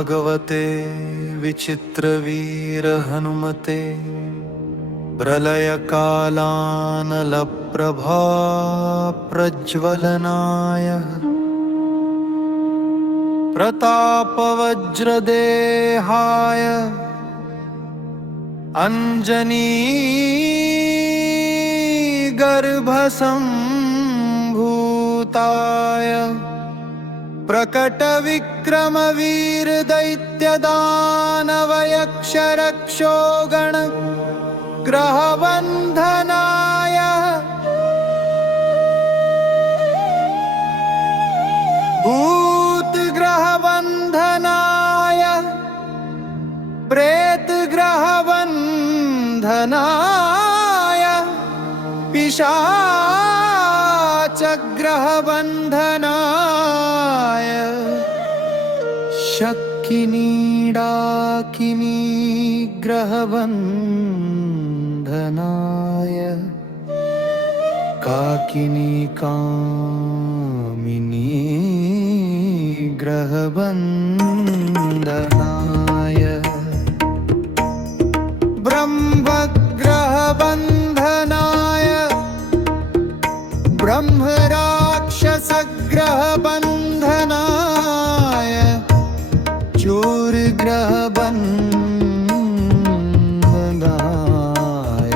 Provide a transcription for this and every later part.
भगवते विचित्रवीर हनुमते प्रलयकालानलप्रभा प्रज्वलनाय प्रतापवज्रदेहाय अंजनीगर्भसम्भूताय प्रकटविक्रमवीरदैत्यदानवयक्षरक्षोगण ग्रहबन्धनाय भूतग्रहबन्धनाय प्रेतग्रहबन्धनाय पिशाचग्रहबन्धनाय शक्किनीडाकिनीग्रहबन्धनाय काकिनीकामिनी ग्रहबन्धनाय ब्रह्मग्रहबन्धनाय ब्रह्मराक्षसग्रहबन्धनाय चोरग्रहबन्धनाय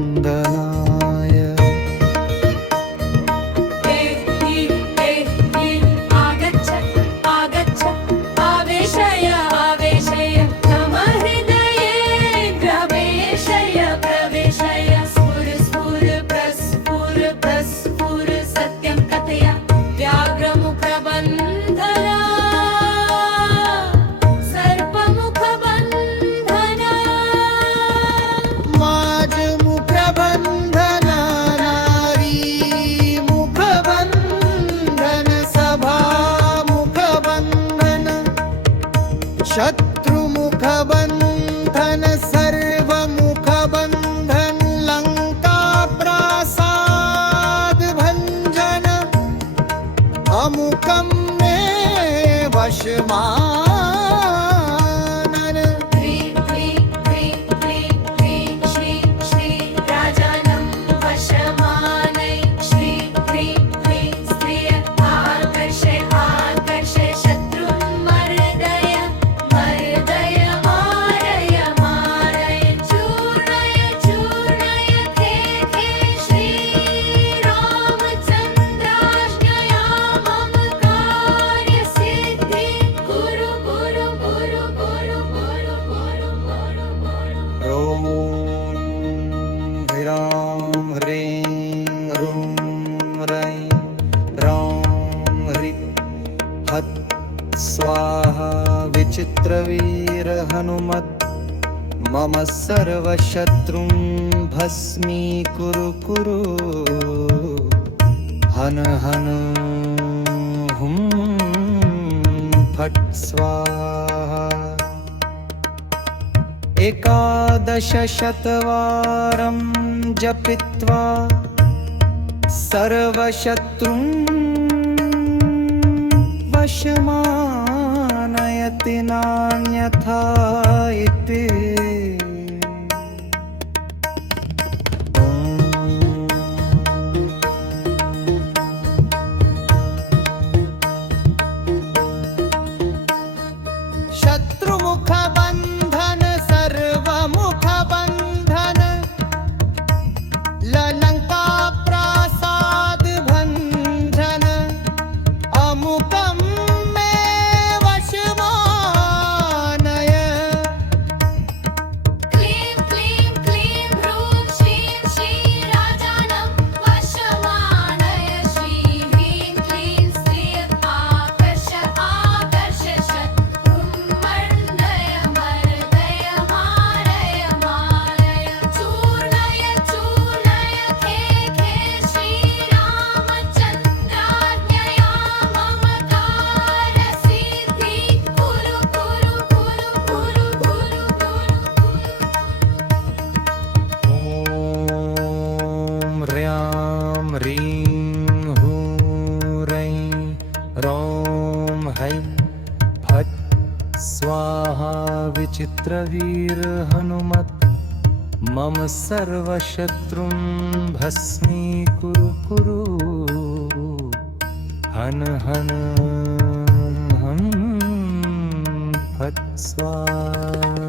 मारीग्रहबन्धनाय शत्रुमुखबन्धन सर्वमुखबन्धन लङ्काप्रासाद भञ्जन अमुकं मे वशमानन श्री राजानं वशमानै श्री स्त्रिय आकर्षय आकर्षय शत्रुन् मर्दय मर्दय मारय मारय चूर्णय चूर्णय थे श्रीरामचन्द्राज्ञया मम कार्यसिद्धि कुरु कुरु कुरु कुरु कुरु कुरु कुरु कुरु ॐ ह्रां ह्रीं ह्रूं ह्रैं ह्रौं ह्रीं हत् स्वाहा विचित्रवीर हनुमत् मम सर्वशत्रुं भस्मीकुरु कुरु हन हन हुं फट् स्वाहा 11 जपित्वा सर्वशत्रुं वशमानयति नान्यथा इति शत्रुमुखबन्धन सर्वमुखबन्धन लङ्काप्रासाद भञ्जन अमुकं मे वशमानय चित्रवीर हनुमत् मम सर्वशत्रुं भस्मीकुरु कुरु हन हन हं फट् स्वाहा।